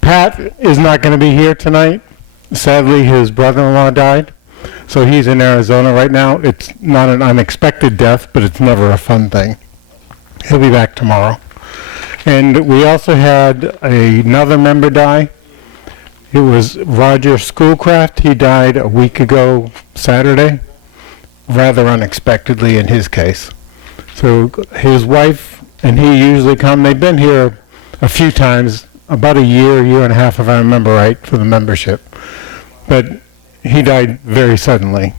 Pat is not going to be here tonight. Sadly, his brother-in-law died, so he's in Arizona right now. It's not an unexpected death, but it's never a fun thing. He'll be back tomorrow. And we also had another member die. It was Roger Schoolcraft. He died a week ago Saturday, rather unexpectedly in his case. So his wife and he usually come. They've been here a few times, about a year and a half, if I remember right, for the membership. But he died very suddenly.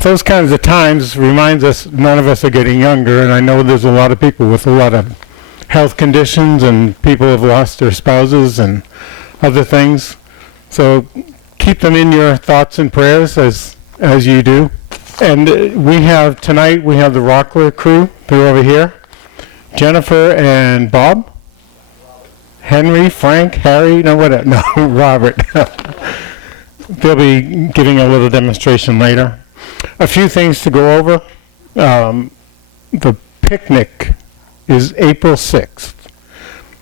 Those kinds of times reminds us none of us are getting younger, and I know there's a lot of people with a lot of health conditions, and people have lost their spouses and other things. So keep them in your thoughts and prayers as you do. And tonight we have the Rockler crew. They're over here. Jennifer and Bob. Henry, Frank, Harry, Robert. They'll be giving a little demonstration later. A few things to go over. The picnic is April 6th.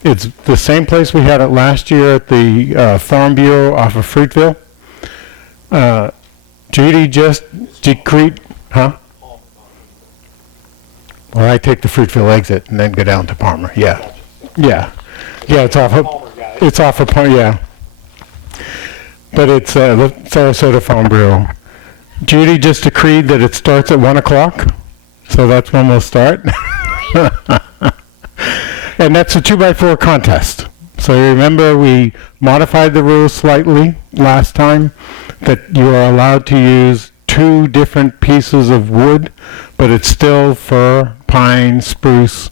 It's the same place we had it last year at the Farm Bureau off of Fruitville. Judy just decreed, huh? Well, I take the Fruitville exit and then go down to Palmer. Yeah, it's off of Palmer, yeah. But it's the Sarasota Farm Bureau. Judy just decreed that it starts at 1 o'clock, so that's when we'll start. And that's a 2x4 contest. So remember, we modified the rules slightly last time, that you are allowed to use 2 different pieces of wood, but it's still fir, pine, spruce,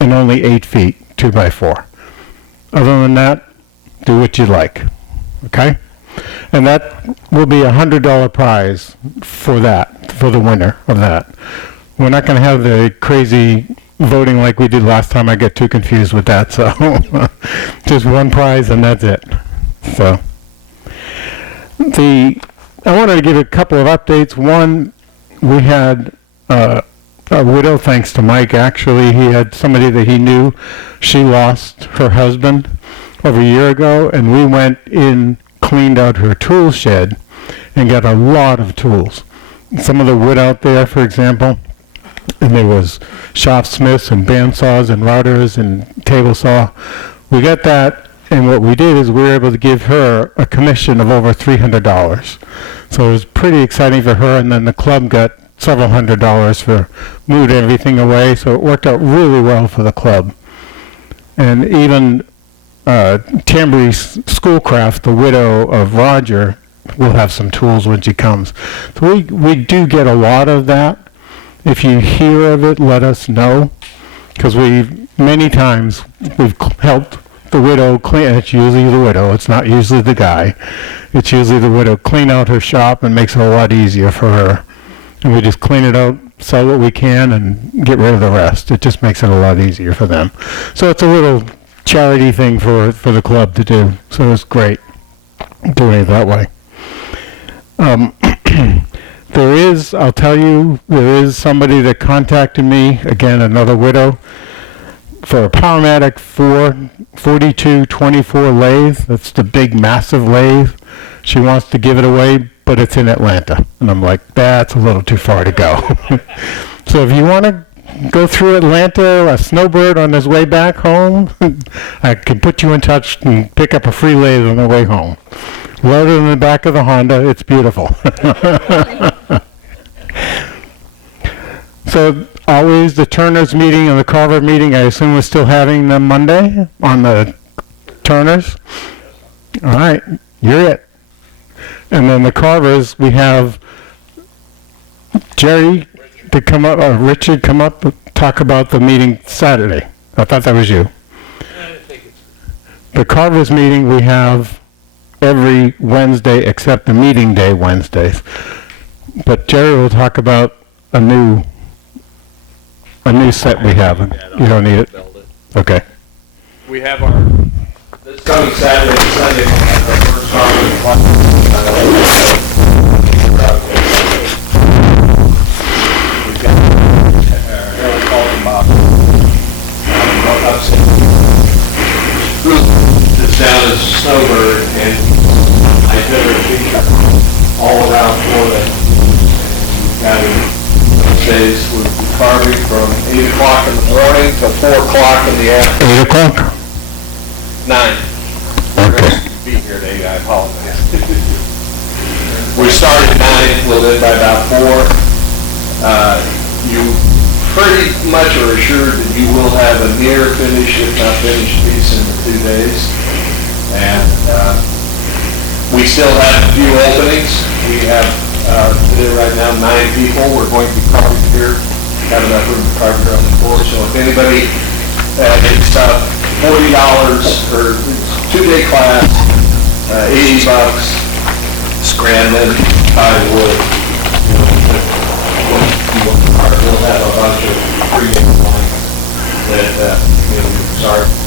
and only 8 feet, 2x4. Other than that, do what you like, okay? And that will be $100 prize for that, for the winner of that. We're not going to have the crazy voting like we did last time. I get too confused with that, so just one prize and that's it. So I wanted to give a couple of updates. One, we had a widow, thanks to Mike, actually. He had somebody that he knew. She lost her husband over a year ago, and we went in, cleaned out her tool shed, and got a lot of tools. Some of the wood out there, for example, and there was shop smiths and bandsaws and routers and table saw. We got that, and what we did is we were able to give her a commission of over $300. So it was pretty exciting for her, and then the club got several $100s for moved everything away, so it worked out really well for the club. And even Tambry Schoolcraft, the widow of Roger, will have some tools when she comes. So we do get a lot of that. If you hear of it, let us know, because many times we've helped the widow clean. It's usually the widow. It's not usually the guy. It's usually the widow clean out her shop, and makes it a lot easier for her. And we just clean it out, sell what we can, and get rid of the rest. It just makes it a lot easier for them. So it's a little charity thing for the club to do. So it's great doing it that way. I'll tell you, there is somebody that contacted me, again, another widow, for a Powermatic 4224 lathe. That's the big, massive lathe. She wants to give it away, but it's in Atlanta. And I'm like, that's a little too far to go. So if you want to go through Atlanta, a snowbird on his way back home, I can put you in touch and pick up a free lathe on the way home. Loaded in the back of the Honda. It's beautiful. So always the Turners meeting and the Carver meeting, I assume we're still having them Monday on the Turners. All right, you're it. And then the Carvers, we have Jerry to come up, or Richard come up, talk about the meeting Saturday. I thought that was you. The Carvers meeting we have every Wednesday except the meeting day Wednesdays. But Jerry will talk about a new set we have. You don't need it? Okay. We have this coming Saturday and Sunday, we'll have our first conference. We've got Harold Calden Bob. snowbird, and I did a feature all around Florida. Got it. Those days would be carving from 8 o'clock in the morning till 4 o'clock in the afternoon. 8 o'clock? 9. Okay. Be here at 8, I apologize. We started at 9, we'll end by about 4. You pretty much are assured that you will have a near finished, if not finished piece in the 2 days. And we still have a few openings. We have today right now 9 people. We're going to be carving here, have enough room to carve here on the floor. So if anybody, it's $40 for 2-day class, $80, and then by wood. We'll have a bunch of pre-made lines that,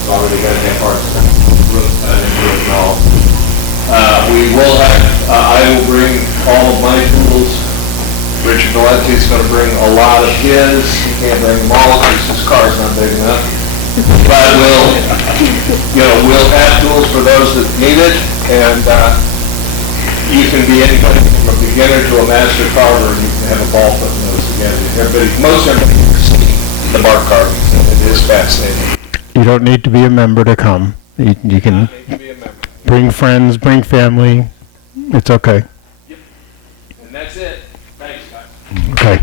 already got to have parts of and all. We will have, I will bring all of my tools. Richard Valenti's going to bring a lot of his. He can't bring them all because his car's not big enough. But we'll have tools for those that need it, and you can be anybody from a beginner to a master carver, and you can have a ball putting those together. Most everybody can see the bark carvings, and it is fascinating. You don't need to be a member to come. You can bring friends, bring family. It's okay. Yep. And that's it. Thanks, guys. Okay.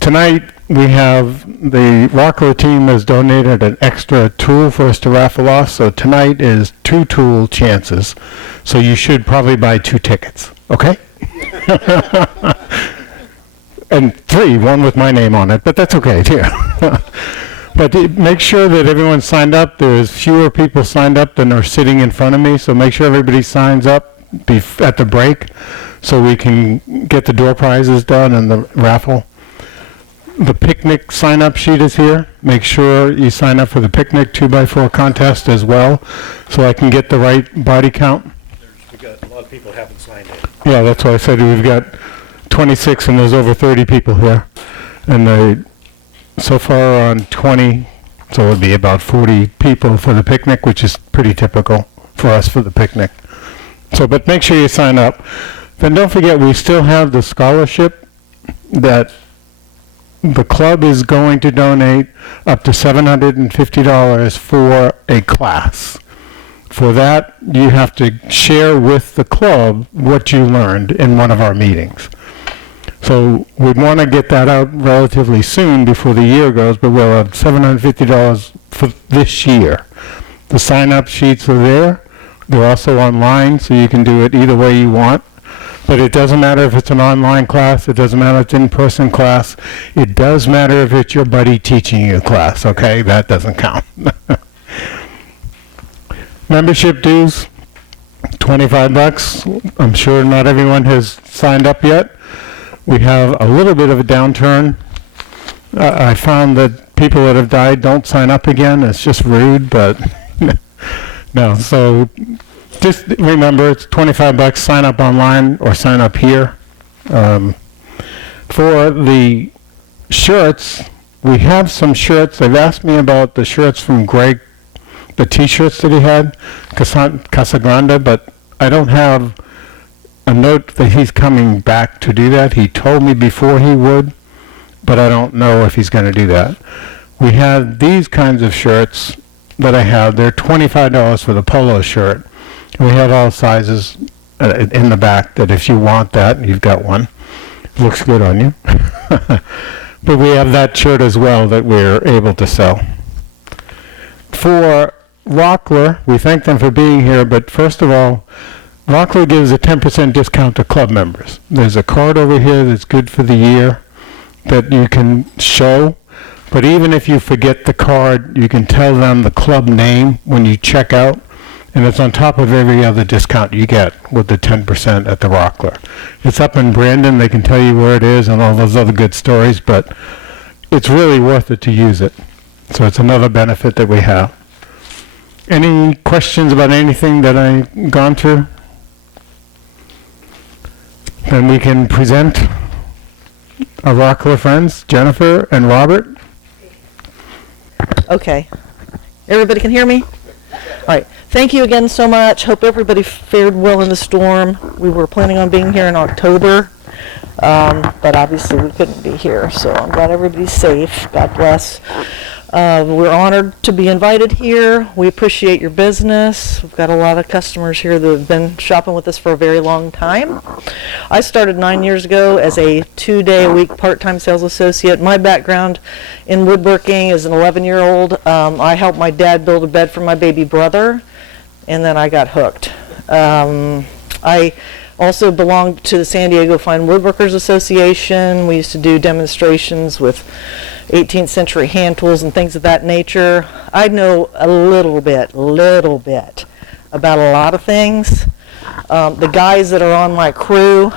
Tonight, we have the Rockler team has donated an extra tool for us to raffle off. So tonight is 2 tool chances. So you should probably buy 2 tickets. Okay? And 3, 1 with my name on it, but that's okay too. But make sure that everyone signed up. There's fewer people signed up than are sitting in front of me, so make sure everybody signs up at the break so we can get the door prizes done and the raffle. The picnic sign-up sheet is here. Make sure you sign up for the picnic 2x4 contest as well, so I can get the right body count. We got a lot of people haven't signed in. Yeah, that's why I said we've got 26 and there's over 30 people here. And so far on 20, so it would be about 40 people for the picnic, which is pretty typical for us for the picnic. So, but make sure you sign up. Then don't forget, we still have the scholarship that the club is going to donate up to $750 for a class. For that, you have to share with the club what you learned in one of our meetings. So we'd want to get that out relatively soon before the year goes, but we'll have $750 for this year. The sign-up sheets are there. They're also online, so you can do it either way you want. But it doesn't matter if it's an online class. It doesn't matter if it's in-person class. It does matter if it's your buddy teaching you a class, okay? That doesn't count. Membership dues, $25. I'm sure not everyone has signed up yet. We have a little bit of a downturn. I found that people that have died don't sign up again. It's just rude, but no. So just remember, it's $25. Sign up online or sign up here. For the shirts, we have some shirts. They've asked me about the shirts from Greg, the T-shirts that he had, Casagrande, but I don't have a note that he's coming back to do that. He told me before he would, but I don't know if he's going to do that. We have these kinds of shirts that I have. They're $25 for the polo shirt. And we have all sizes in the back that if you want that, you've got one. Looks good on you. But we have that shirt as well that we're able to sell. For Rockler, we thank them for being here, but first of all, Rockler gives a 10% discount to club members. There's a card over here that's good for the year that you can show, but even if you forget the card, you can tell them the club name when you check out, and it's on top of every other discount you get with the 10% at the Rockler. It's up in Brandon. They can tell you where it is and all those other good stories, but it's really worth it to use it. So it's another benefit that we have. Any questions about anything that I've gone through? Then we can present our Rockler friends, Jennifer and Robert. Okay. Everybody can hear me? All right. Thank you again so much. Hope everybody fared well in the storm. We were planning on being here in October, but obviously we couldn't be here. So I'm glad everybody's safe. God bless. We're honored to be invited here. We appreciate your business. We've got a lot of customers here that have been shopping with us for a very long time. I started 9 years ago as a 2-day-a-week part-time sales associate. My background in woodworking is an 11-year-old. I helped my dad build a bed for my baby brother, and then I got hooked. I also belonged to the San Diego Fine Woodworkers Association. We used to do demonstrations with 18th century hand tools and things of that nature. I know a little bit about a lot of things. The guys that are on my crew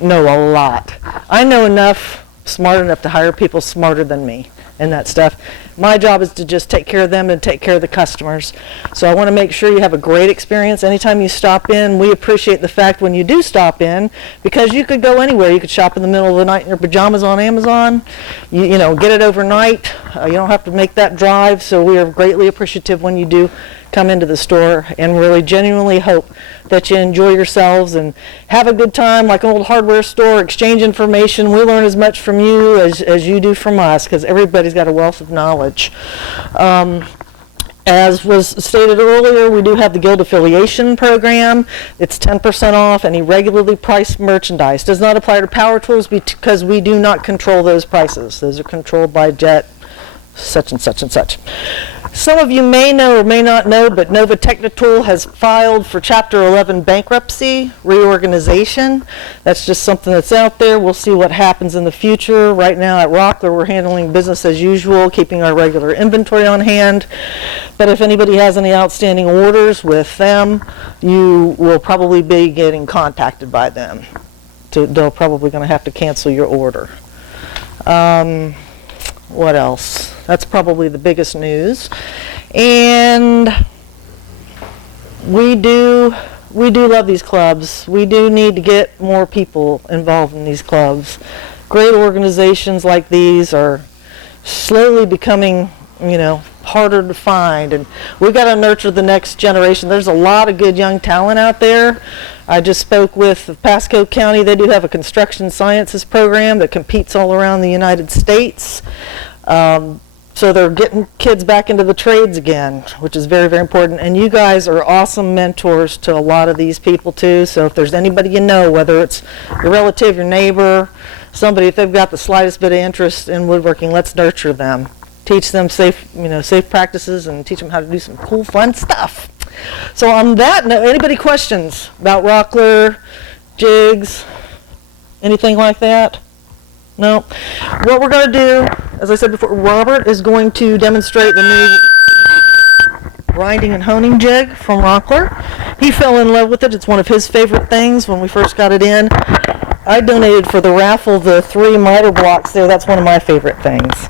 know a lot. I know enough, smart enough to hire people smarter than me and that stuff. My job is to just take care of them and take care of the customers. So I want to make sure you have a great experience anytime you stop in. We appreciate the fact when you do stop in, because you could go anywhere. You could shop in the middle of the night in your pajamas on Amazon, you know, get it overnight. You don't have to make that drive. So we are greatly appreciative when you do come into the store, and really genuinely hope that you enjoy yourselves and have a good time like an old hardware store. Exchange information. We learn as much from you as you do from us, because everybody's got a wealth of knowledge. As was stated earlier, we do have the Guild affiliation program. It's 10% off any regularly priced merchandise. Does not apply to power tools because we do not control those prices. Those are controlled by Jet such and such and such. Some of you may know or may not know, but Nova Technitool has filed for Chapter 11 bankruptcy, reorganization. That's just something that's out there. We'll see what happens in the future. Right now at Rockler, we're handling business as usual, keeping our regular inventory on hand. But if anybody has any outstanding orders with them, you will probably be getting contacted by them. They're probably going to have to cancel your order. What else? That's probably the biggest news. And we do love these clubs. We do need to get more people involved in these clubs. Great organizations like these are slowly becoming, harder to find, and we've got to nurture the next generation. There's a lot of good young talent out there. I just spoke with Pasco County. They do have a construction sciences program that competes all around the United States. So they're getting kids back into the trades again, which is very, very important. And you guys are awesome mentors to a lot of these people too. So if there's anybody you know, whether it's your relative, your neighbor, somebody, if they've got the slightest bit of interest in woodworking, let's nurture them. Teach them safe practices, and teach them how to do some cool, fun stuff. So on that note, anybody questions about Rockler, jigs, anything like that? No. What we're going to do, as I said before, Robert is going to demonstrate the new grinding and honing jig from Rockler. He fell in love with it. It's one of his favorite things when we first got it in. I donated for the raffle the 3 miter blocks there. That's one of my favorite things.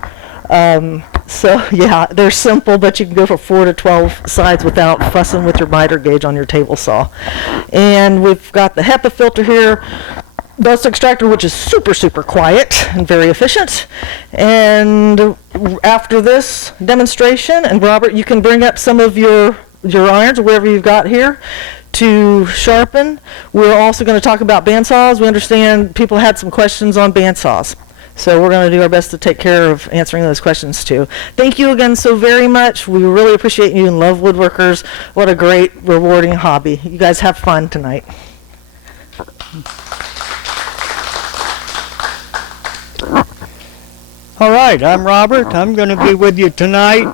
So yeah, they're simple, but you can go for 4 to 12 sides without fussing with your miter gauge on your table saw. And we've got the HEPA filter here, dust extractor, which is super, super quiet and very efficient. And after this demonstration, and Robert, you can bring up some of your irons or whatever you've got here to sharpen. We're also going to talk about bandsaws. We understand people had some questions on bandsaws. So we're going to do our best to take care of answering those questions too. Thank you again so very much. We really appreciate you and love woodworkers. What a great, rewarding hobby. You guys have fun tonight. All right, I'm Robert. I'm going to be with you tonight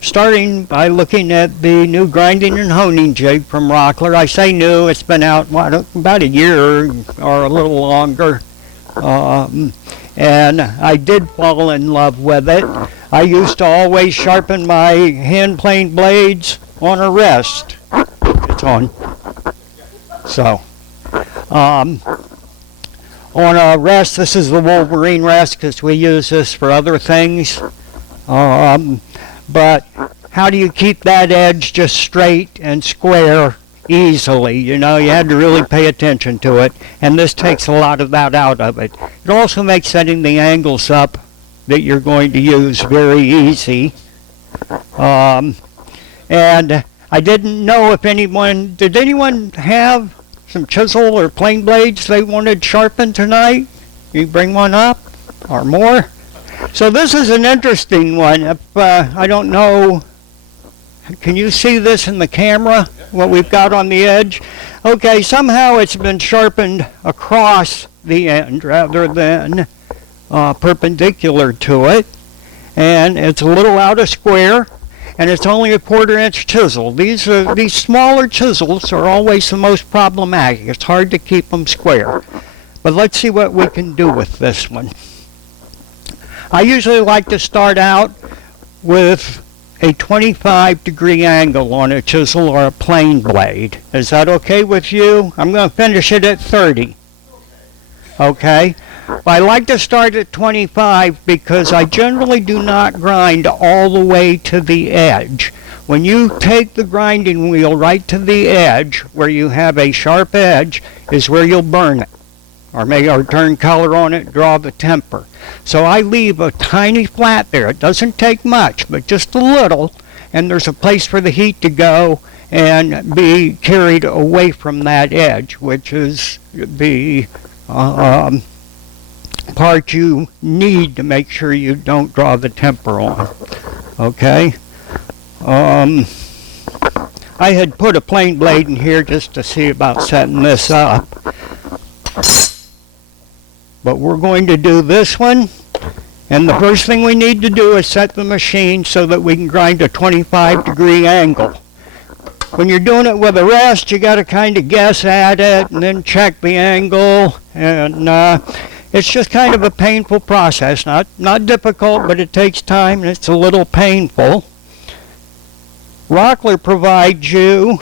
starting by looking at the new grinding and honing jig from Rockler. I say new, it's been out about a year or a little longer. And I did fall in love with it. I used to always sharpen my hand plane blades on a rest. It's on. So, on a rest, this is the Wolverine rest because we use this for other things. But how do you keep that edge just straight and square easily? You had to really pay attention to it, and this takes a lot of that out of it. It also makes setting the angles up that you're going to use very easy. And I didn't know if did anyone have some chisel or plane blades they wanted sharpened tonight? You bring one up or more? So this is an interesting one. If, I don't know, can you see this in the camera, what we've got on the edge? Okay, somehow it's been sharpened across the end rather than perpendicular to it. And it's a little out of square, and it's only a 1/4-inch chisel. These smaller chisels are always the most problematic. It's hard to keep them square. But let's see what we can do with this one. I usually like to start out with a 25-degree angle on a chisel or a plane blade. Is that okay with you? I'm going to finish it at 30. Okay? I like to start at 25 because I generally do not grind all the way to the edge. When you take the grinding wheel right to the edge, where you have a sharp edge, is where you'll burn it. Or turn color on it, draw the temper. So I leave a tiny flat there. It doesn't take much, but just a little, and there's a place for the heat to go and be carried away from that edge, which is the part you need to make sure you don't draw the temper on. Okay? I had put a plane blade in here just to see about setting this up. But we're going to do this one, and the first thing we need to do is set the machine so that we can grind a 25-degree angle. When you're doing it with a rest, you got to kind of guess at it and then check the angle, and it's just kind of a painful process. Not difficult, but it takes time and it's a little painful. Rockler provides you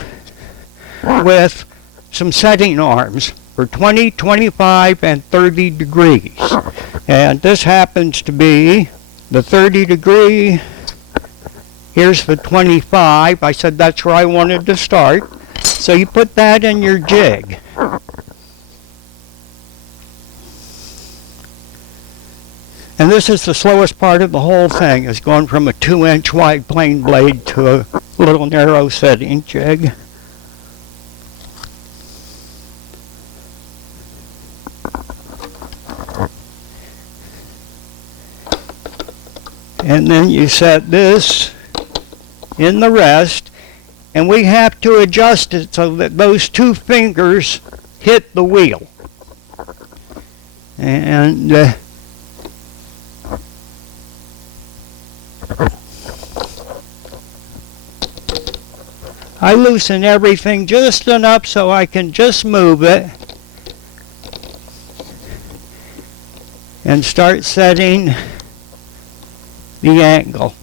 with some setting arms for 20, 25, and 30 degrees. And this happens to be the 30 degree. Here's the 25. I said that's where I wanted to start. So you put that in your jig. And this is the slowest part of the whole thing, is going from a 2-inch wide plane blade to a little narrow setting jig. And then you set this in the rest, and we have to adjust it so that those 2 fingers hit the wheel. And I loosen everything just enough so I can just move it and start setting the angle.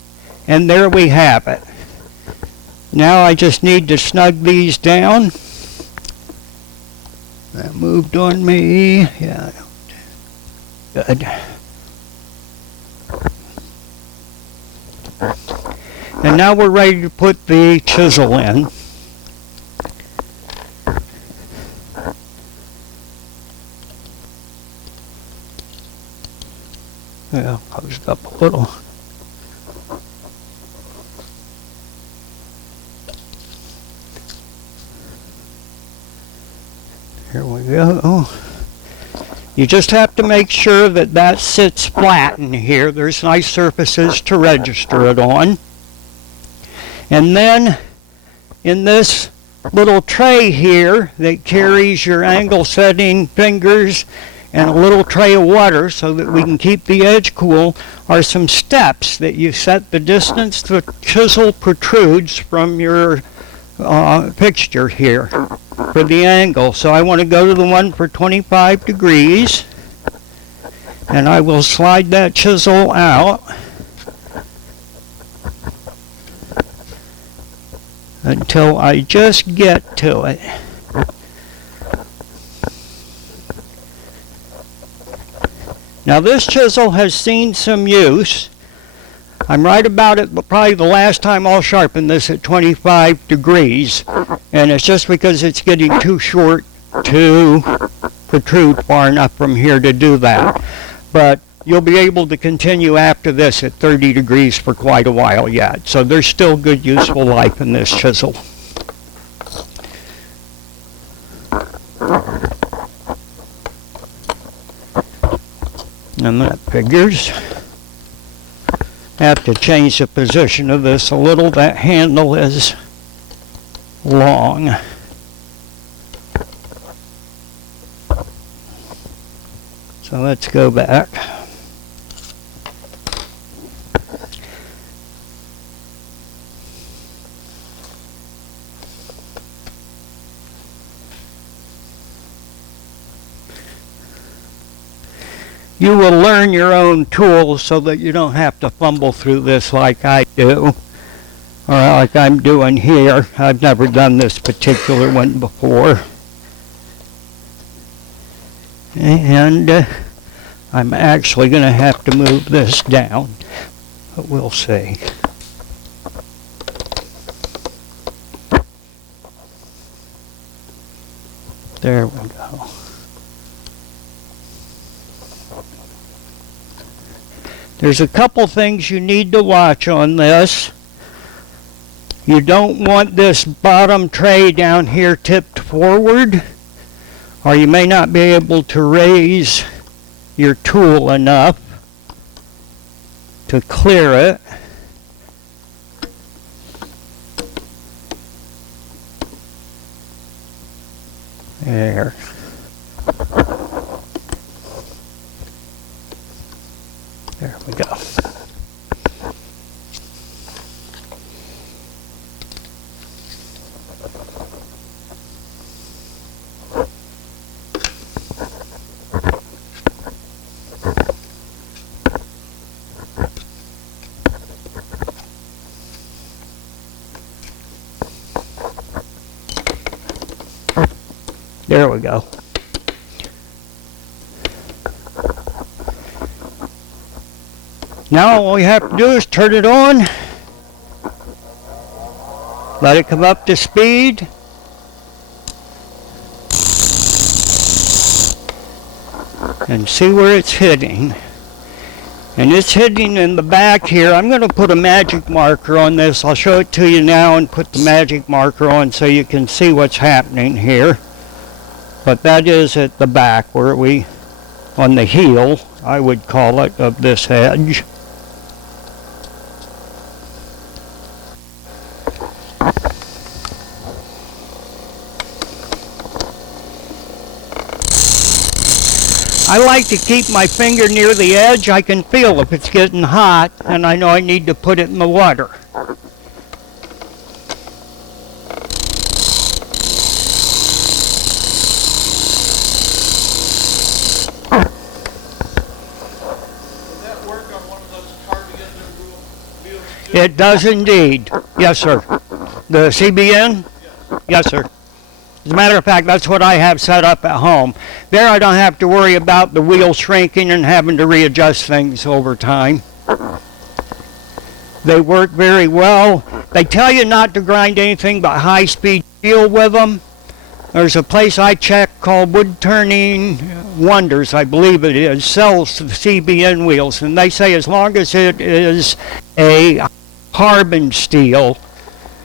And there we have it. Now I just need to snug these down. That moved on me. Yeah. Good. And now we're ready to put the chisel in. Yeah, closed up a little. Here we go. You just have to make sure that that sits flat in here. There's nice surfaces to register it on. And then in this little tray here that carries your angle setting fingers and a little tray of water so that we can keep the edge cool are some steps that you set the distance the chisel protrudes from your fixture here for the angle. So I want to go to the one for 25 degrees, and I will slide that chisel out until I just get to it. Now this chisel has seen some use. I'm right about it, but probably the last time I'll sharpen this at 25 degrees, and it's just because it's getting too short to protrude far enough from here to do that. But you'll be able to continue after this at 30 degrees for quite a while yet. So there's still good useful life in this chisel. And that figures. I have to change the position of this a little. That handle is long. So let's go back. You will learn your own tools so that you don't have to fumble through this like I do, or like I'm doing here. I've never done this particular one before. And I'm actually going to have to move this down, but we'll see. There we go. There's a couple things you need to watch on this. You don't want this bottom tray down here tipped forward, or you may not be able to raise your tool enough to clear it. There. There we go. There we go. Now all we have to do is turn it on, let it come up to speed, and see where it's hitting. And it's hitting in the back here. I'm going to put a magic marker on this. I'll show it to you now and put the magic marker on so you can see what's happening here. But that is at the back where we, on the heel, I would call it, of this edge. I like to keep my finger near the edge. I can feel if it's getting hot, and I know I need to put it in the water. It does indeed. Yes, sir. The CBN? Yes, sir. As a matter of fact, that's what I have set up at home. There I don't have to worry about the wheel shrinking and having to readjust things over time. They work very well. They tell you not to grind anything but high-speed steel with them. There's a place I check called Wood Turning Wonders, I believe it is, sells the CBN wheels, and they say as long as it is a carbon steel,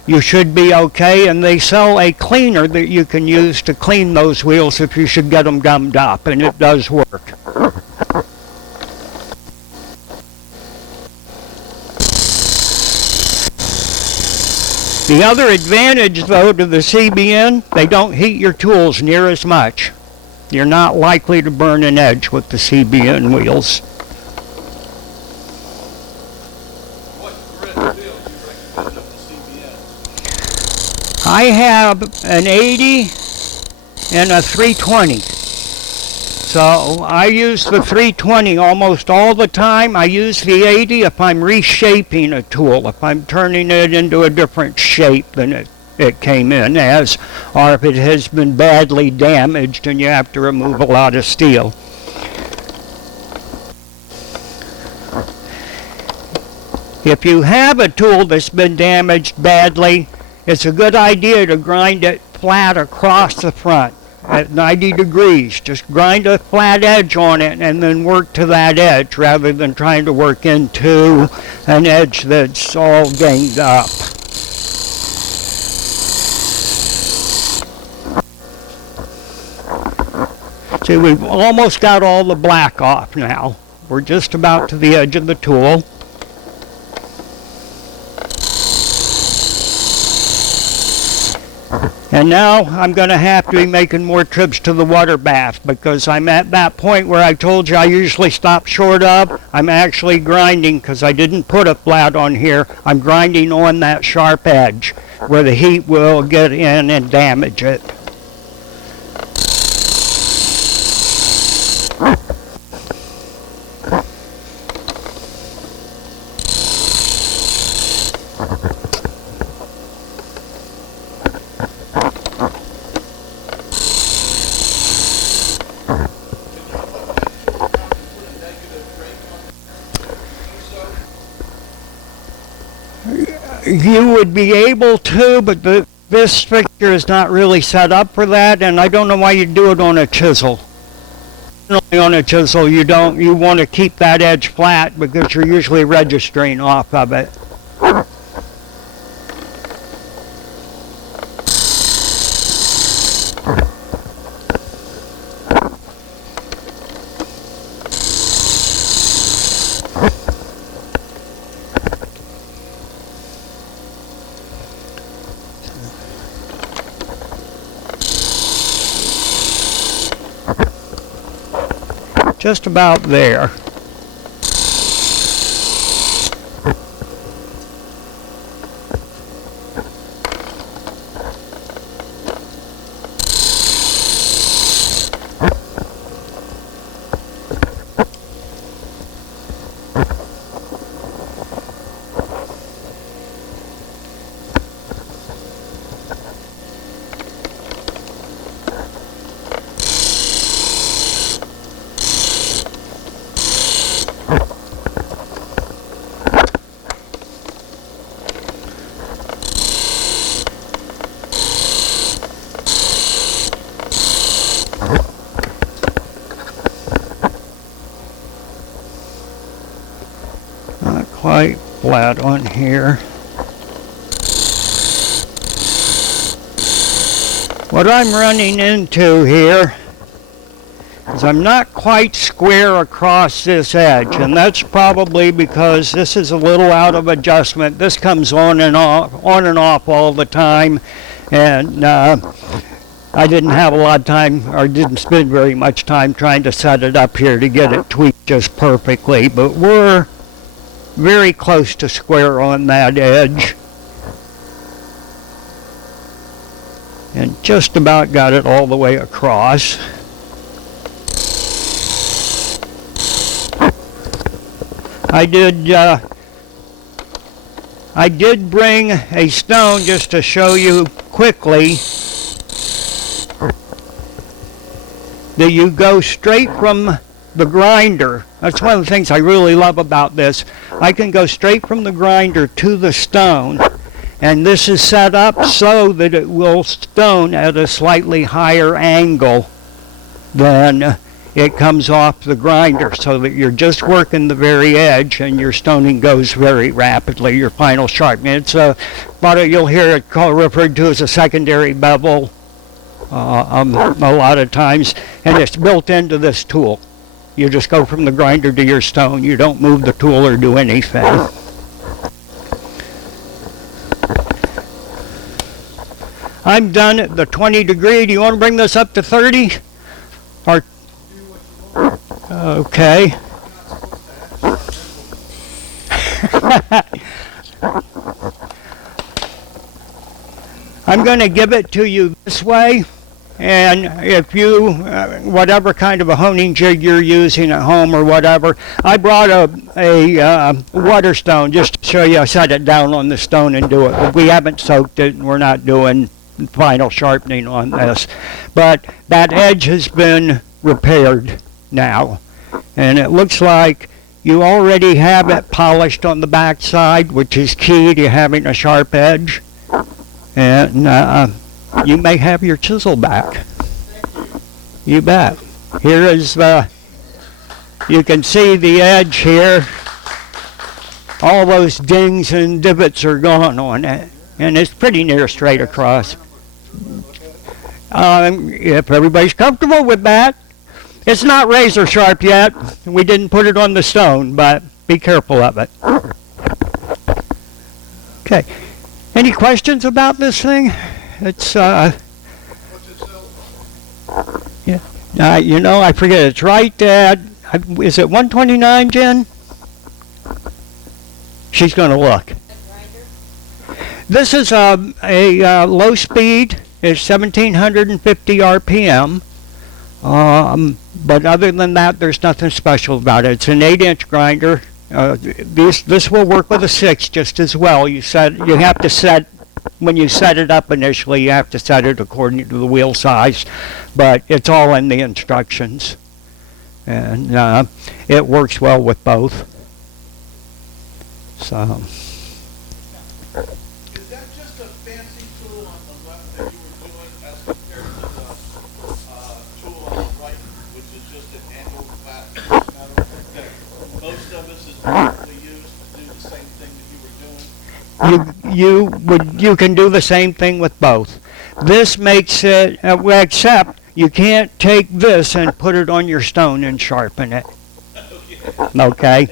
you should be okay, and they sell a cleaner that you can use to clean those wheels if you should get them gummed up, and it does work. The other advantage, though, to the CBN, they don't heat your tools near as much. You're not likely to burn an edge with the CBN wheels. What grit wheel do you recommend of the CBN? I have an 80 and a 320. So I use the 320 almost all the time. I use the 80 if I'm reshaping a tool, if I'm turning it into a different shape than it came in as, or if it has been badly damaged and you have to remove a lot of steel. If you have a tool that's been damaged badly, it's a good idea to grind it flat across the front. at 90 degrees. Just grind a flat edge on it and then work to that edge rather than trying to work into an edge that's all ganged up. See, we've almost got all the black off now. We're just about to the edge of the tool. And now I'm going to have to be making more trips to the water bath because I'm at that point where I told you I usually stop short of. I'm actually grinding because I didn't put a flat on here. I'm grinding on that sharp edge where the heat will get in and damage it. You would be able to, but this fixture is not really set up for that, and I don't know why you do it on a chisel. On a chisel, you want to keep that edge flat because you're usually registering off of it. Just about there. Quite flat on here. What I'm running into here is I'm not quite square across this edge, and that's probably because this is a little out of adjustment. This comes on and off all the time, and I didn't have a lot of time, or didn't spend very much time trying to set it up here to get it tweaked just perfectly, but we're very close to square on that edge. And just about got it all the way across. I did bring a stone just to show you quickly that you go straight from the grinder. That's one of the things I really love about this. I can go straight from the grinder to the stone, and this is set up so that it will stone at a slightly higher angle than it comes off the grinder, so that you're just working the very edge and your stoning goes very rapidly, your final sharpening. It's you'll hear it referred to as a secondary bevel a lot of times, and it's built into this tool. You just go from the grinder to your stone. You don't move the tool or do anything. I'm done at the 20 degree. Do you want to bring this up to 30? Or okay. I'm going to give it to you this way. And if you, whatever kind of a honing jig you're using at home or whatever, I brought a water stone just to show you. I set it down on the stone and do it. But we haven't soaked it, and we're not doing final sharpening on this. But that edge has been repaired now. And it looks like you already have it polished on the back side, which is key to having a sharp edge. And you may have your chisel back. You bet. Here is you can see the edge here. All those dings and divots are gone on it, and it's pretty near straight across. If everybody's comfortable with that. It's not razor sharp yet. We didn't put it on the stone, but be careful of it. Okay. Any questions about this thing? It's What's it sell? you know, I forget. It's right at, is it 129, Jen? She's going to look. This is a low speed. It's 1750 RPM. But other than that, there's nothing special about it. It's an 8-inch grinder. This will work with a 6 just as well. You have to set, when you set it up initially, you have to set it according to the wheel size, but it's all in the instructions. And it works well with both. So. Is that just a fancy tool on the left that you were doing as compared to the tool on the right, which is just an angled flat metal? Okay. Most of us is probably used to do the same thing that you were doing. You can do the same thing with both. This makes it, except you can't take this and put it on your stone and sharpen it. Okay?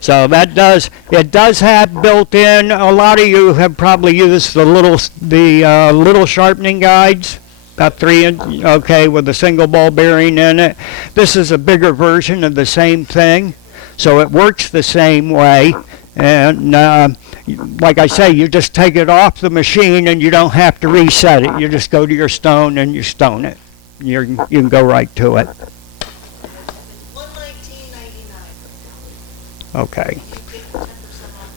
So it does have built in, a lot of you have probably used the little sharpening guides, about 3 inch, okay, with a single ball bearing in it. This is a bigger version of the same thing, so it works the same way. And like I say, you just take it off the machine and you don't have to reset it. You just go to your stone and you stone it. You can go right to it. $119.99. Okay. You get 10% off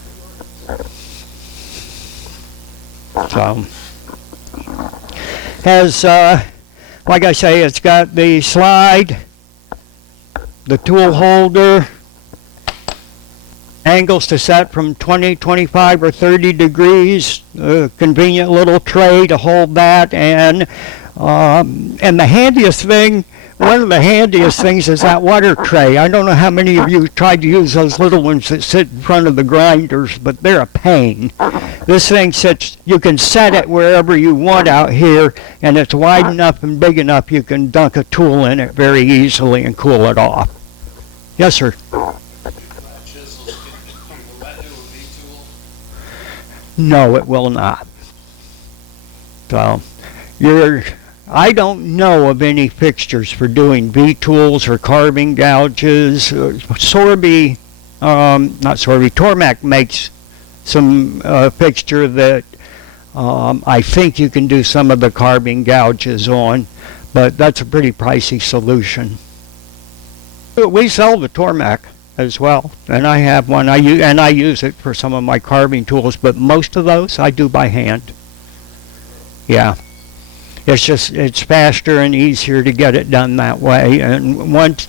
the order. So, has, like I say, it's got the slide, the tool holder, angles to set from 20, 25, or 30 degrees, a convenient little tray to hold that, and the handiest thing, one of the handiest things is that water tray. I don't know how many of you tried to use those little ones that sit in front of the grinders, but they're a pain. This thing sits, you can set it wherever you want out here, and it's wide enough and big enough you can dunk a tool in it very easily and cool it off. Yes, sir. Chisels, will that do a V-tool? No, it will not. So, I don't know of any fixtures for doing V-tools or carving gouges. Tormac makes some fixture that I think you can do some of the carving gouges on, but that's a pretty pricey solution. We sell the Tormac as well, and I have one. I use it for some of my carving tools, but most of those I do by hand. Yeah. It's faster and easier to get it done that way. And once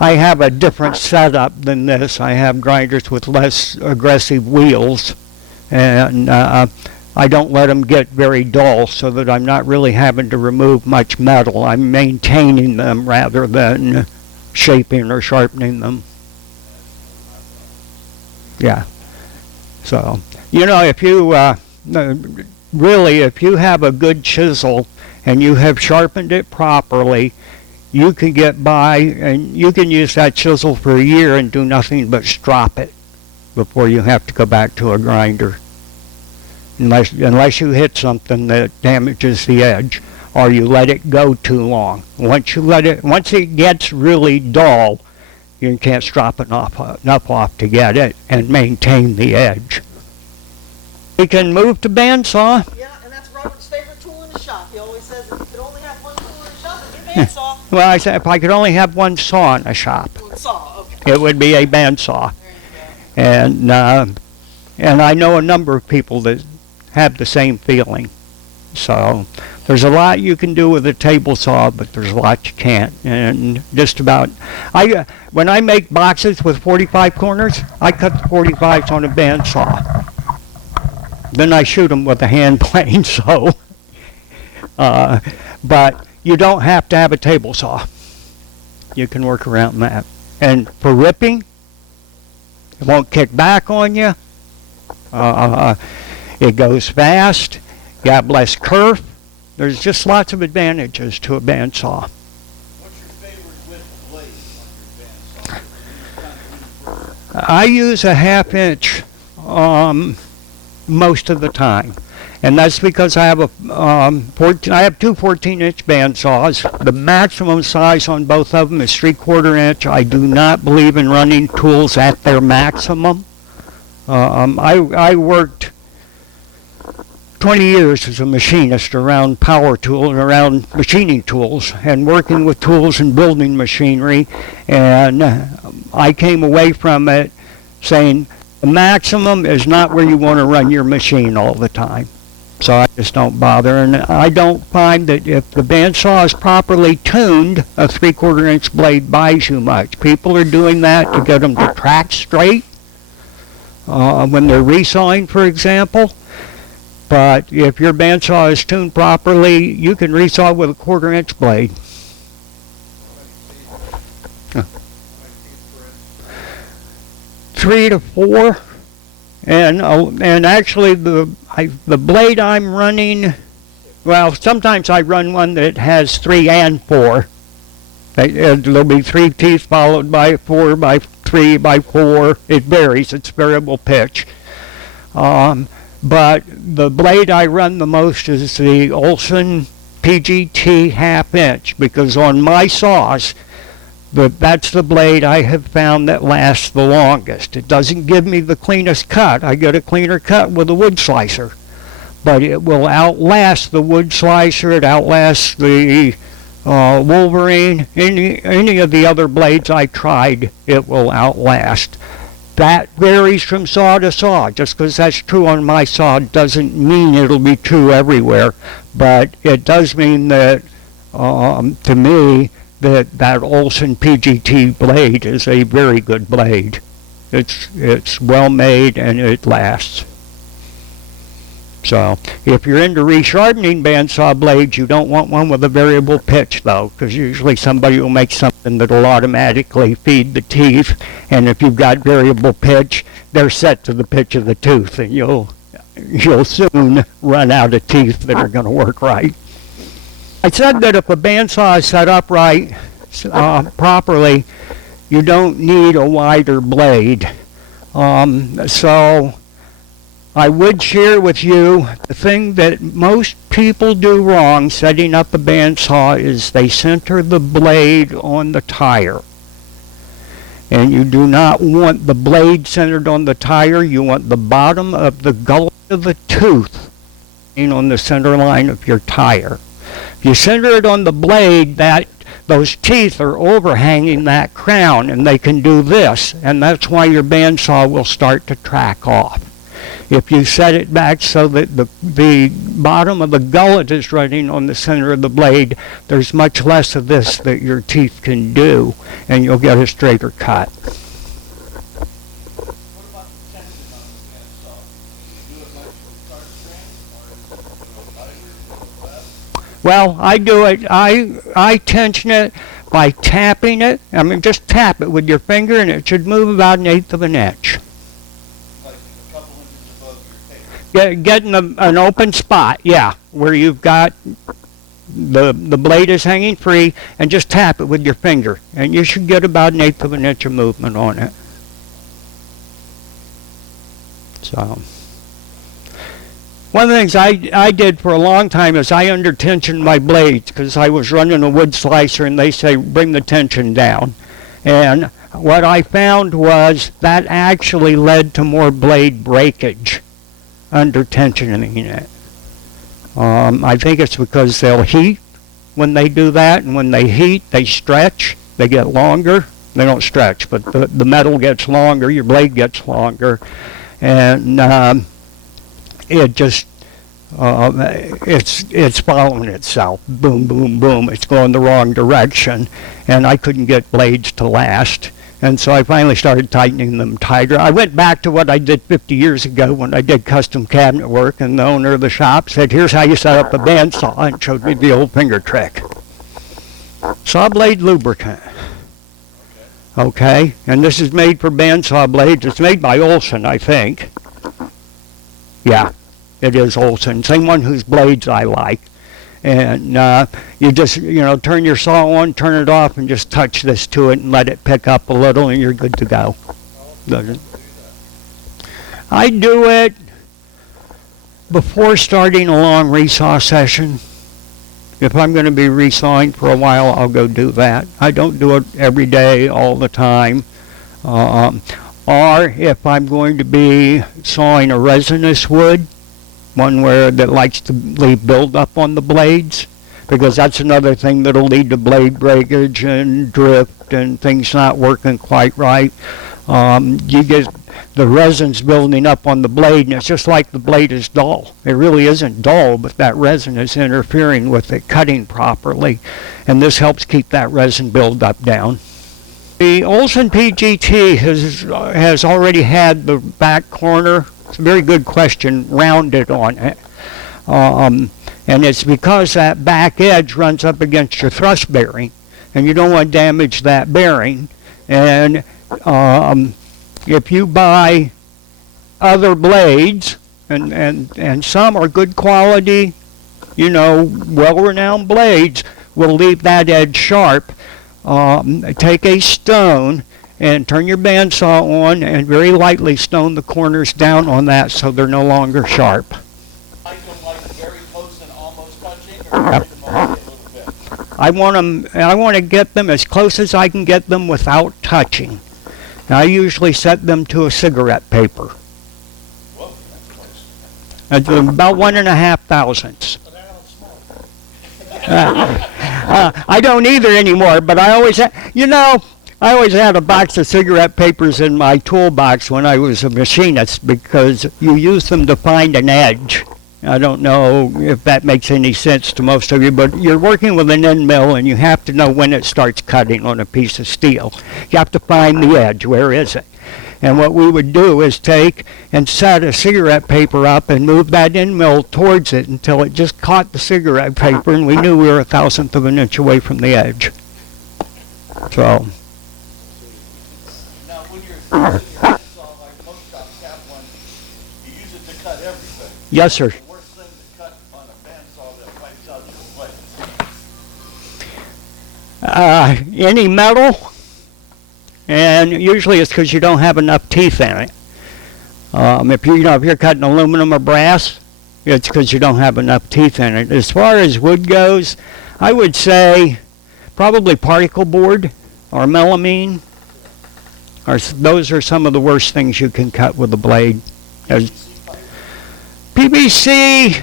I have a different setup than this, I have grinders with less aggressive wheels, and I don't let them get very dull so that I'm not really having to remove much metal. I'm maintaining them rather than shaping or sharpening them. Yeah. So, if you if you have a good chisel and you have sharpened it properly, you can get by and you can use that chisel for a year and do nothing but strop it before you have to go back to a grinder. Unless you hit something that damages the edge or you let it go too long. Once it gets really dull, you can't strop enough off to get it and maintain the edge. We can move to bandsaw. Yeah, and that's Robert's favorite tool in the shop. He always says if you could only have one tool in the shop, it'd be a bandsaw. Well, I said if I could only have one saw in a shop, One saw, okay. it would be a bandsaw. There you go. And I know a number of people that have the same feeling. So there's a lot you can do with a table saw, but there's a lot you can't. And just about, when I make boxes with 45 corners, I cut the 45s on a bandsaw. Then I shoot them with a hand plane. So, but you don't have to have a table saw. You can work around that. And for ripping, it won't kick back on you. It goes fast. You have less kerf. There's just lots of advantages to a bandsaw. What's your favorite width of blade on your bandsaw? I use a 1/2 inch most of the time. And that's because I have I have two 14-inch bandsaws. The maximum size on both of them is 3/4 inch. I do not believe in running tools at their maximum. I worked 20 years as a machinist around power tools, around machining tools, and working with tools and building machinery. And I came away from it saying the maximum is not where you want to run your machine all the time. So I just don't bother, and I don't find that if the bandsaw is properly tuned, a 3/4 inch blade buys you much. People are doing that to get them to track straight when they're resawing, for example. But if your bandsaw is tuned properly, you can resaw with a 1/4 inch blade. 3 to 4. And actually the blade I'm running, well, sometimes I run one that has 3 and 4. There'll be 3 teeth followed by 4 by 3 by 4. It varies. It's variable pitch. But the blade I run the most is the Olson PGT 1/2 inch, because on my saws, that's the blade I have found that lasts the longest. It doesn't give me the cleanest cut. I get a cleaner cut with a wood slicer. But it will outlast the wood slicer. It outlasts the Wolverine. Any of the other blades I tried, it will outlast. That varies from saw to saw. Just because that's true on my saw doesn't mean it'll be true everywhere. But it does mean that, to me, that Olson PGT blade is a very good blade. It's well made and it lasts. So if you're into resharpening bandsaw blades, you don't want one with a variable pitch though, because usually somebody will make something that'll automatically feed the teeth, and if you've got variable pitch, they're set to the pitch of the tooth, and you'll soon run out of teeth that are going to work right. I said that if a bandsaw is set up right, properly, you don't need a wider blade. So I would share with you the thing that most people do wrong setting up a bandsaw is they center the blade on the tire. And you do not want the blade centered on the tire. You want the bottom of the gullet of the tooth on the center line of your tire. If you center it on the blade, those teeth are overhanging that crown, and they can do this, and that's why your bandsaw will start to track off. If you set it back so that the bottom of the gullet is running on the center of the blade, there's much less of this that your teeth can do, and you'll get a straighter cut. What about the tension on the bandsaw? Do you do it like a card string, or is it tighter, less? Well, I do it, I tension it by tapping it. I mean, just tap it with your finger, and it should move about 1/8 of an inch. Like a couple inches above your tape? Getting an open spot, yeah, where you've got the blade is hanging free, and just tap it with your finger, and you should get about 1/8 of an inch of movement on it. So, one of the things I did for a long time is I under-tensioned my blades, because I was running a wood slicer, and they say bring the tension down. And what I found was that actually led to more blade breakage, under tensioning it. I think it's because they'll heat when they do that, and when they heat, they stretch, they get longer. They don't stretch, but the metal gets longer, your blade gets longer, and it just, it's following itself. Boom, boom, boom. It's going the wrong direction, and I couldn't get blades to last. And so I finally started tightening them tighter. I went back to what I did 50 years ago when I did custom cabinet work, and the owner of the shop said, here's how you set up a bandsaw, and showed me the old finger trick. Saw blade lubricant. Okay, and this is made for bandsaw blades. It's made by Olson, I think. Yeah, it is Olson. Same one whose blades I like. And you just, turn your saw on, turn it off, and just touch this to it and let it pick up a little, and you're good to go. I do it before starting a long resaw session. If I'm going to be resawing for a while, I'll go do that. I don't do it every day, all the time. Or if I'm going to be sawing a resinous wood, one that likes to leave buildup on the blades, because that's another thing that'll lead to blade breakage and drift and things not working quite right. You get the resin's building up on the blade, and it's just like the blade is dull. It really isn't dull, but that resin is interfering with it cutting properly, and this helps keep that resin buildup down. The Olson PGT has already had the back corner, it's a very good question, rounded on it. And it's because that back edge runs up against your thrust bearing, and you don't want to damage that bearing. And if you buy other blades, and some are good quality, well-renowned blades, will leave that edge sharp. Take a stone and turn your bandsaw on and very lightly stone the corners down on that so they're no longer sharp. Like them like very close and almost touching, or like them only a little bit? I want to get them as close as I can get them without touching. Now, I usually set them to a cigarette paper. Whoa, that's close. At about 1.5 thousandths. But I don't smoke. I don't either anymore, but I always had a box of cigarette papers in my toolbox when I was a machinist because you use them to find an edge. I don't know if that makes any sense to most of you, but you're working with an end mill and you have to know when it starts cutting on a piece of steel. You have to find the edge. Where is it? And what we would do is take and set a cigarette paper up and move that end mill towards it until it just caught the cigarette paper and we knew we were 1/1000th of an inch away from the edge. So. Now, when you're using your handsaw, like most shops have one, you use it to cut everything. Yes, sir. The worst thing to cut on a bandsaw that wipes out your blade. Any metal, and usually it's because you don't have enough teeth in it. If you're cutting aluminum or brass, it's because you don't have enough teeth in it. As far as wood goes, I would say probably particle board or melamine. Those are some of the worst things you can cut with a blade. PVC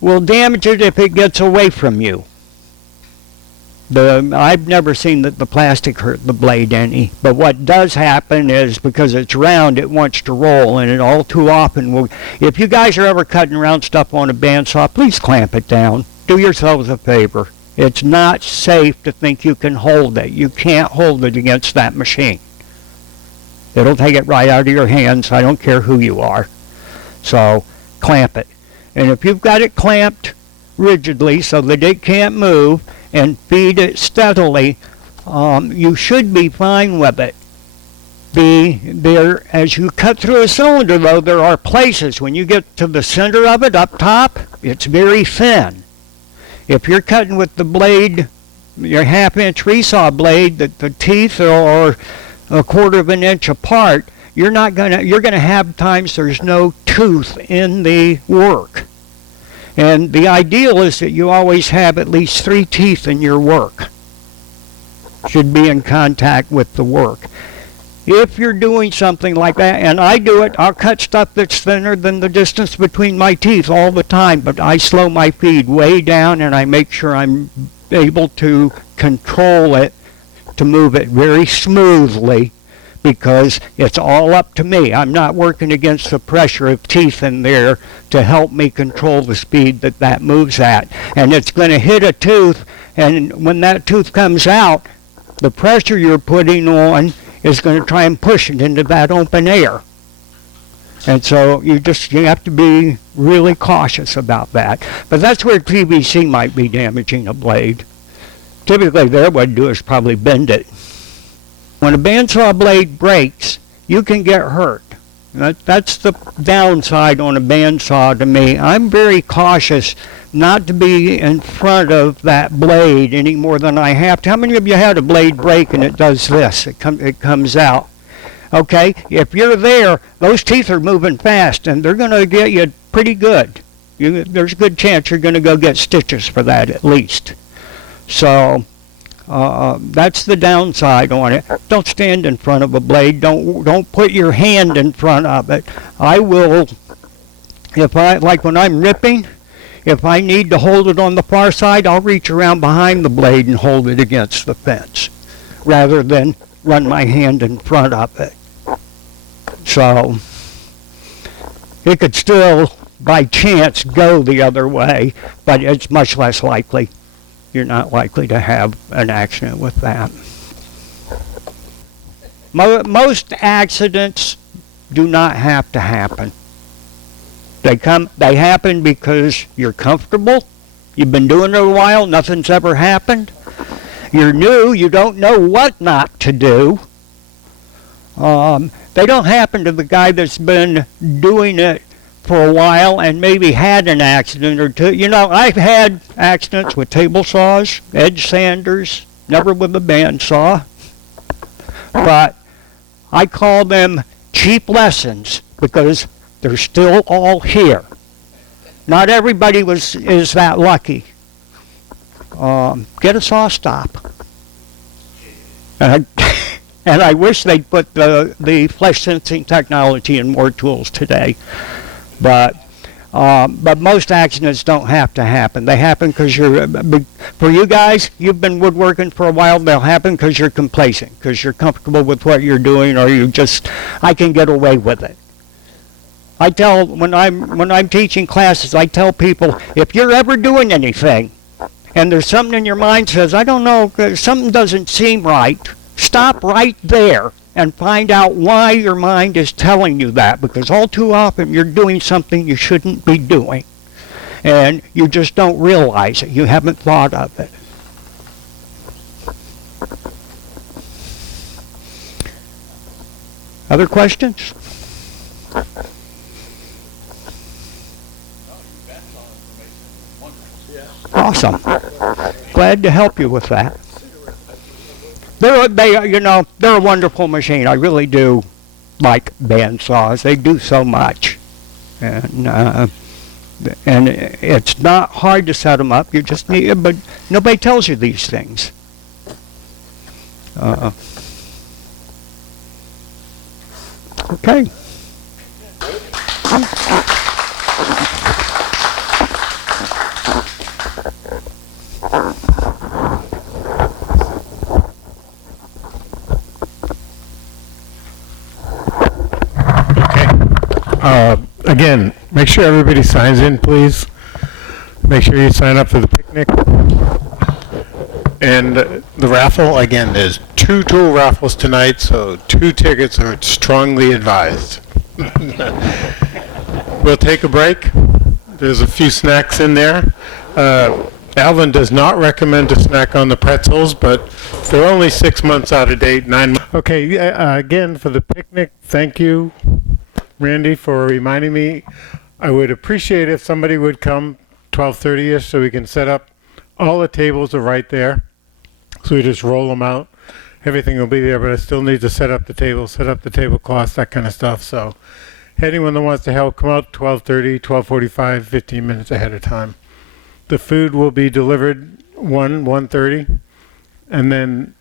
will damage it if it gets away from you. I've never seen that the plastic hurt the blade any, but what does happen is because it's round, it wants to roll, and it all too often will. If you guys are ever cutting round stuff on a bandsaw, please clamp it down. Do yourselves a favor. It's not safe to think you can hold it. You can't hold it against that machine. It'll take it right out of your hands. I don't care who you are. So clamp it. And if you've got it clamped rigidly so that it can't move and feed it steadily, you should be fine with it. As you cut through a cylinder, though, there are places when you get to the center of it up top, it's very thin. If you're cutting with the blade, your 1/2-inch resaw blade, that the teeth are 1/4 of an inch apart, you're gonna have times there's no tooth in the work. And the ideal is that you always have at least 3 teeth in your work. Should be in contact with the work. If you're doing something like that, and I do it, I'll cut stuff that's thinner than the distance between my teeth all the time, but I slow my feed way down and I make sure I'm able to control it to move it very smoothly, because it's all up to me. I'm not working against the pressure of teeth in there to help me control the speed that moves at. And it's going to hit a tooth, and when that tooth comes out, the pressure you're putting on is going to try and push it into that open air. And so you have to be really cautious about that. But that's where PVC might be damaging a blade. typically there what I'd do is probably bend it. When a bandsaw blade breaks, you can get hurt. That's the downside on a bandsaw to me. I'm very cautious not to be in front of that blade any more than I have to. How many of you had a blade break and it does this? It comes out. Okay, if you're there, those teeth are moving fast and they're going to get you pretty good. There's a good chance you're going to go get stitches for that at least. So that's the downside on it. Don't stand in front of a blade. Don't put your hand in front of it. I will, like when I'm ripping, if I need to hold it on the far side, I'll reach around behind the blade and hold it against the fence rather than run my hand in front of it. So it could still, by chance, go the other way, but it's much less likely. You're not likely to have an accident with that. Most accidents do not have to happen. They happen because you're comfortable. You've been doing it a while. Nothing's ever happened. You're new. You don't know what not to do. They don't happen to the guy that's been doing it for a while and maybe had an accident or two. You know, I've had accidents with table saws, edge sanders, never with a bandsaw. But I call them cheap lessons because they're still all here. Not everybody is that lucky. Get a saw stop. And I wish they'd put the flesh sensing technology in more tools today. But most accidents don't have to happen. They happen because for you guys, you've been woodworking for a while, they'll happen because you're complacent, because you're comfortable with what you're doing, or I can get away with it. When I'm teaching classes, I tell people, if you're ever doing anything, and there's something in your mind says, I don't know, something doesn't seem right, stop right there and find out why your mind is telling you that, because all too often you're doing something you shouldn't be doing and you just don't realize it. You haven't thought of it. Other questions? Awesome. Glad to help you with that. They're a wonderful machine. I really do like bandsaws. They do so much, and it's not hard to set them up. You just need, but nobody tells you these things. Okay. Again, make sure everybody signs in, please. Make sure you sign up for the picnic. And the raffle, again, there's 2 tool raffles tonight, so 2 tickets are strongly advised. We'll take a break. There's a few snacks in there. Alvin does not recommend to snack on the pretzels, but they're only 6 months out of date, 9 months. Okay, again, for the picnic, thank you, Randy, for reminding me. I would appreciate if somebody would come 12:30ish so we can set up. All the tables are right there, so we just roll them out. Everything will be there, but I still need to set up the tablecloths, that kind of stuff. So anyone that wants to help, come out 12:30, 12:45, 15 minutes ahead of time. The food will be delivered 1:30, and then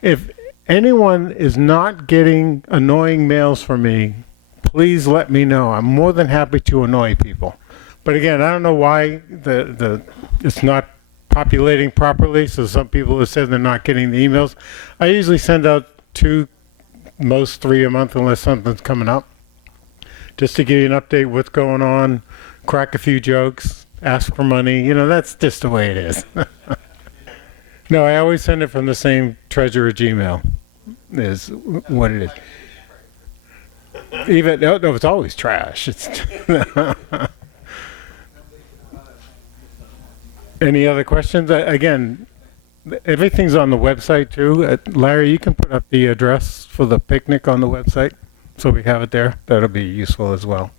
if anyone is not getting annoying mails from me, please let me know. I'm more than happy to annoy people. But again, I don't know why it's not populating properly, so some people have said they're not getting the emails. I usually send out 2, most 3 a month unless something's coming up, just to give you an update what's going on, crack a few jokes, ask for money. You know, that's just the way it is. No, I always send it from the same treasurer Gmail is what it is. Even no, it's always trash. It's any other questions? Again, Everything's on the website too. Larry, you can put up the address for the picnic on the website, so we have it there. That'll be useful as well.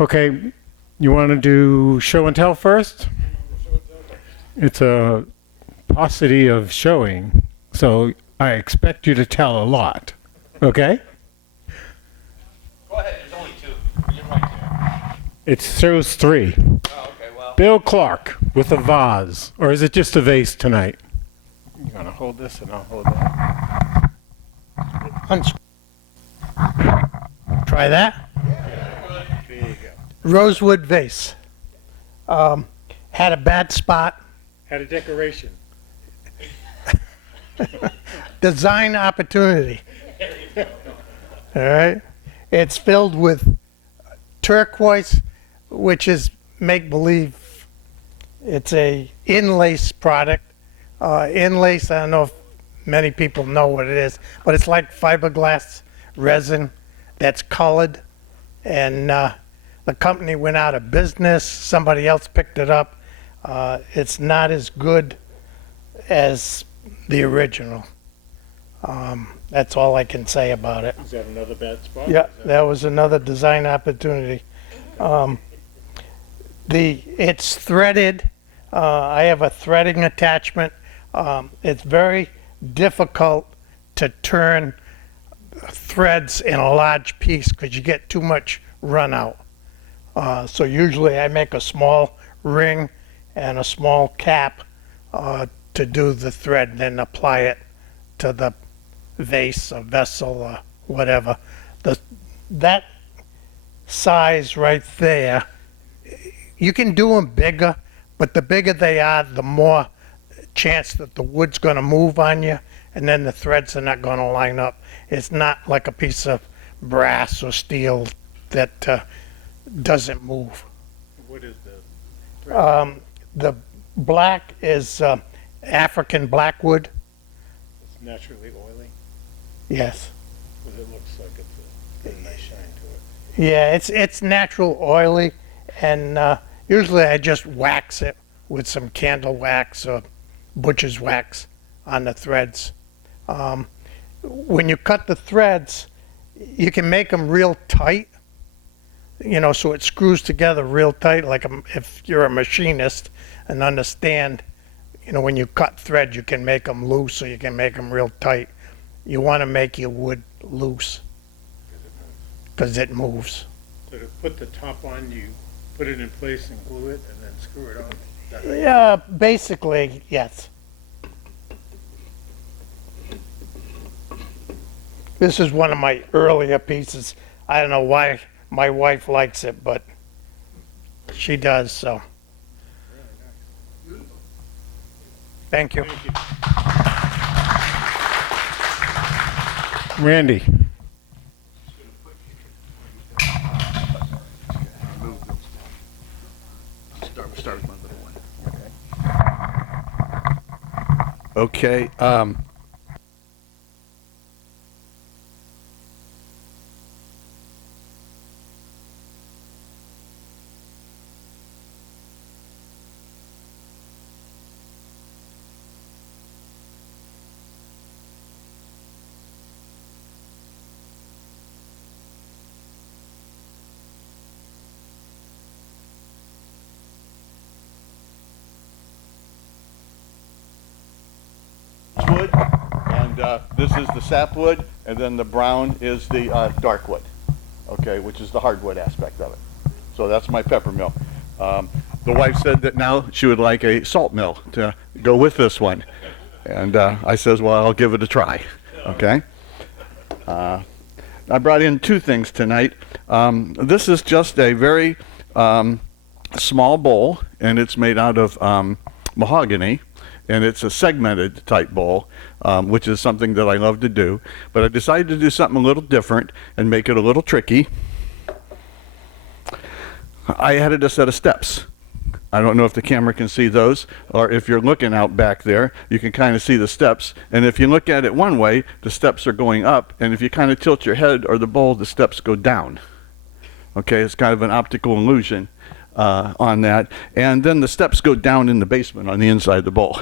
Okay, you want to do show and tell first? It's a paucity of showing, so I expect you to tell a lot. Okay? Go ahead, there's only two. You're right there. It shows 3. Oh, okay, well. Bill Clark with a vase, or is it just a vase tonight? You want to hold this and I'll hold that. Try that. There you go. Rosewood vase. Had a bad spot. Had a decoration. Design opportunity. All right. It's filled with turquoise, which is make believe. It's a inlace product. Inlace, I don't know if many people know what it is, but it's like fiberglass resin that's colored. And the company went out of business. Somebody else picked it up. It's not as good as the original. That's all I can say about it. Is that another bad spot? Yeah, that was another design opportunity. It's threaded. I have a threading attachment. It's very difficult to turn threads in a large piece because you get too much run out. So usually I make a small ring and a small cap to do the thread, then apply it to the vase or vessel or whatever. That size right there, you can do them bigger, but the bigger they are, the more chance that the wood's going to move on you, and then the threads are not going to line up. It's not like a piece of brass or steel that doesn't move. What is the The black is African blackwood. It's naturally oily, Yes. because it looks like it's got a nice shine to it. Yeah, it's natural oily, and usually I just wax it with some candle wax or butcher's wax on the threads. When you cut the threads, you can make them real tight, so it screws together real tight, like if you're a machinist and understand, when you cut thread, you can make them loose or you can make them real tight. You want to make your wood loose because it moves. So to put the top on, you put it in place and glue it and then screw it on. Is that right? Yeah, basically, yes. This is one of my earlier pieces. I don't know why my wife likes it, but she does, so. Thank you. Randy. Start with my little one. Okay. Wood, and this is the sapwood, and then the brown is the dark wood, okay, which is the hardwood aspect of it. So that's my pepper mill. The wife said that now she would like a salt mill to go with this one, and I says, well, I'll give it a try, okay. I brought in 2 things tonight. This is just a very small bowl, and it's made out of mahogany. And it's a segmented type bowl, which is something that I love to do. But I decided to do something a little different and make it a little tricky. I added a set of steps. I don't know if the camera can see those, or if you're looking out back there, you can kind of see the steps. And if you look at it one way, the steps are going up. And if you kind of tilt your head or the bowl, the steps go down. Okay, it's kind of an optical illusion on that. And then the steps go down in the basement on the inside of the bowl.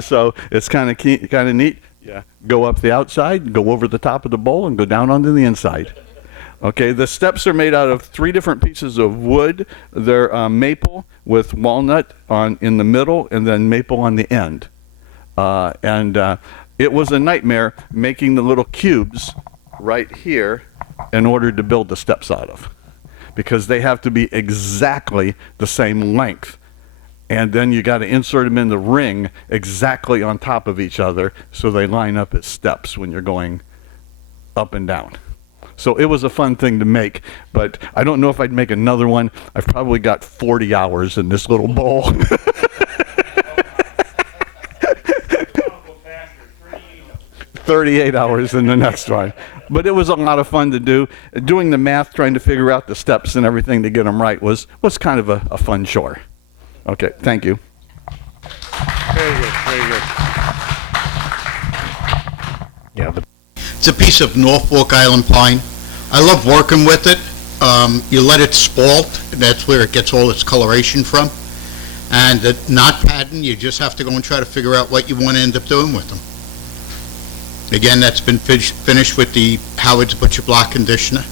So it's kind of neat. Yeah. Go up the outside, go over the top of the bowl, and go down onto the inside. Okay, the steps are made out of 3 different pieces of wood. They're maple with walnut in the middle, and then maple on the end. It was a nightmare making the little cubes right here in order to build the steps out of, because they have to be exactly the same length. And then you got to insert them in the ring exactly on top of each other so they line up as steps when you're going up and down. So it was a fun thing to make, but I don't know if I'd make another one. I've probably got 40 hours in this little bowl. 38 hours in the next one. But it was a lot of fun to do. Doing the math, trying to figure out the steps and everything to get them right was kind of a fun chore. Okay, thank you. Very good, very good. Yeah, It's a piece of Norfolk Island pine. I love working with it. You let it spalt, that's where it gets all its coloration from. And the knot pattern, you just have to go and try to figure out what you want to end up doing with them. Again, that's been finished with the Howard's Butcher Block conditioner.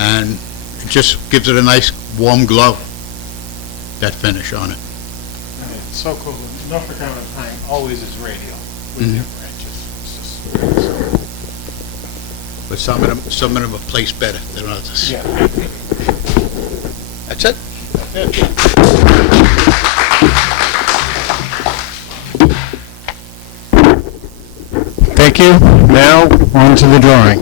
And it just gives it a nice warm glow, that finish on it. It's so cool. Norfolk Island pine always is radial with their branches. It's just But some of them are placed better than others. yeah. That's it. thank you. Now, on to the drawing.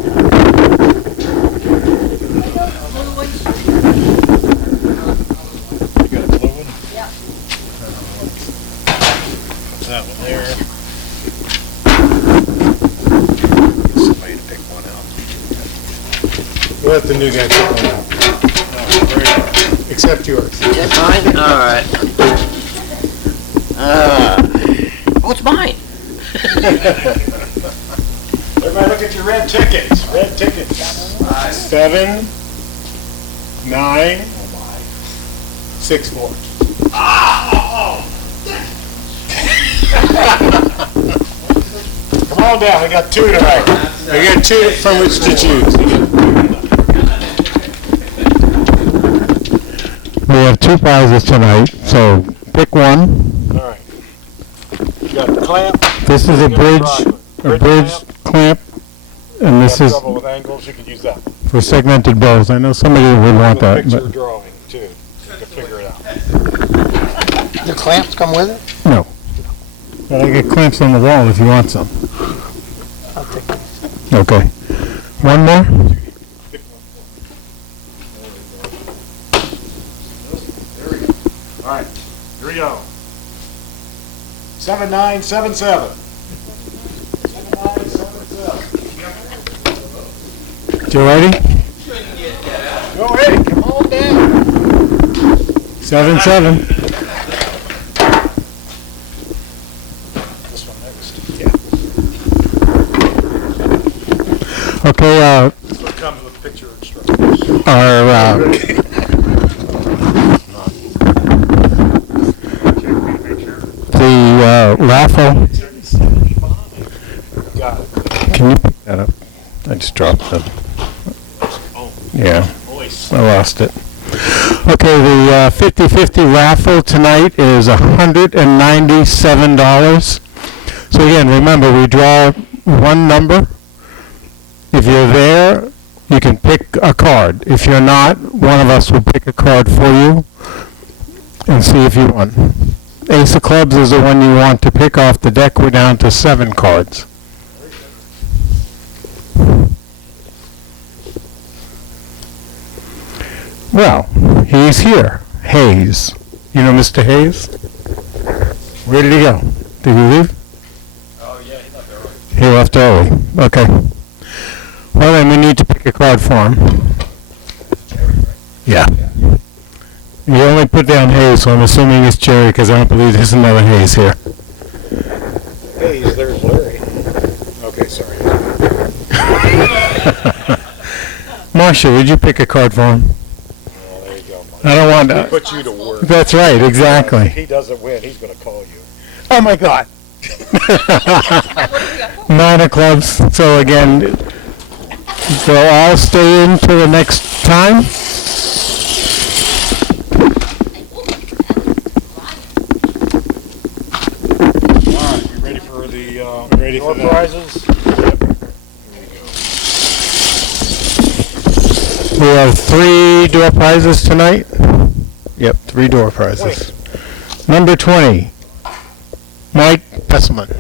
You got a blue one? Yeah. Put that one there. Get somebody to pick one out. We'll let the new guy pick one out. No, very good. Except yours. That's mine? All right. Oh, it's mine. Everybody look at your red tickets. Red tickets. 7, 9, 6, 4. Come on down. We got 2 tonight. We got 2 from which to choose. We have 2 prizes tonight, so pick one. All right. You got a clamp. This is a bridge clamp, and this is Trouble with angles, you can use that. for segmented bows. I know somebody would want that, Picture but drawing too, to figure it out. The clamps come with it? no. But I get clamps on the wall if you want some. Okay. One more? All right, here we go. 7977. 7977. You ready? Go ahead, come on down. 7-7. This one next. Okay, This one comes with picture instructions. our, the raffle, Got it. can you pick that up? I just dropped them. Yeah, Voice. I lost it. Okay, the 50-50 raffle tonight is $197. So again, remember, we draw one number. If you're there, you can pick a card. If you're not, one of us will pick a card for you and see if you won. Ace of clubs is the one you want to pick off the deck. We're down to 7 cards. Well, he's here. Hayes. You know Mr. Hayes? Where did he go? Did he leave? Oh, yeah, he left early. He left early. Okay. Well, then we need to pick a card for him. Yeah. You only put down Hayes, so I'm assuming it's Jerry, because I don't believe there's another Hayes here. Hey, there's Larry. Okay, sorry. Marcia, would you pick a card for him? Oh, there you go. I don't want He to. put you to work. or That's right, exactly. if he doesn't win, he's gonna call you. Oh my God. 9 of clubs. So again, they'll all stay in till the next time. All right, you ready for the, Ready door for that. prizes? We have 3 door prizes tonight. Yep, 3 door prizes. Number 20, Mike Pesselman.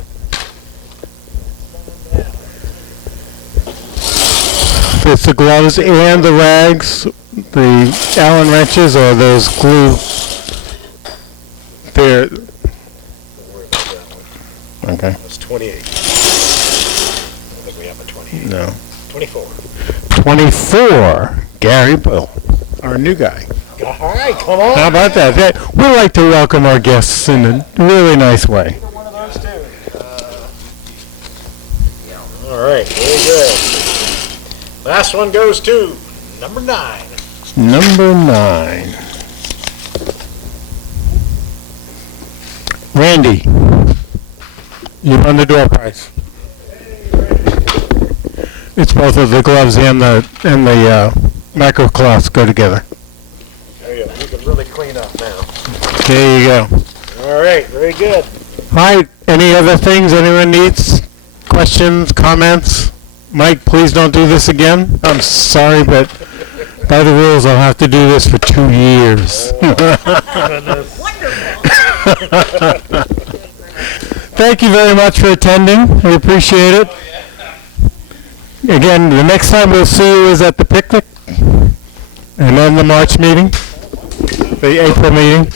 It's the gloves and the rags, the Allen wrenches, or those glue. They're, Don't worry about that one. okay, That's 28. I don't think we have a 28. no. 24. 24, Gary Bill, our new guy. All right, come on. How about that? We like to welcome our guests in a really nice way. One of those too. All right, very good. Last one goes to number 9. Number 9. Randy, you won the door prize. It's both of the gloves and the micro cloths go together. There you go. You can really clean up now. There you go. All right, very good. All right, any other things anyone needs? Questions, comments? Mike, please don't do this again. I'm sorry, but by the rules, I'll have to do this for 2 years. Thank you very much for attending. We appreciate it. Again, the next time we'll see you is at the picnic, and then the March meeting, the April meeting.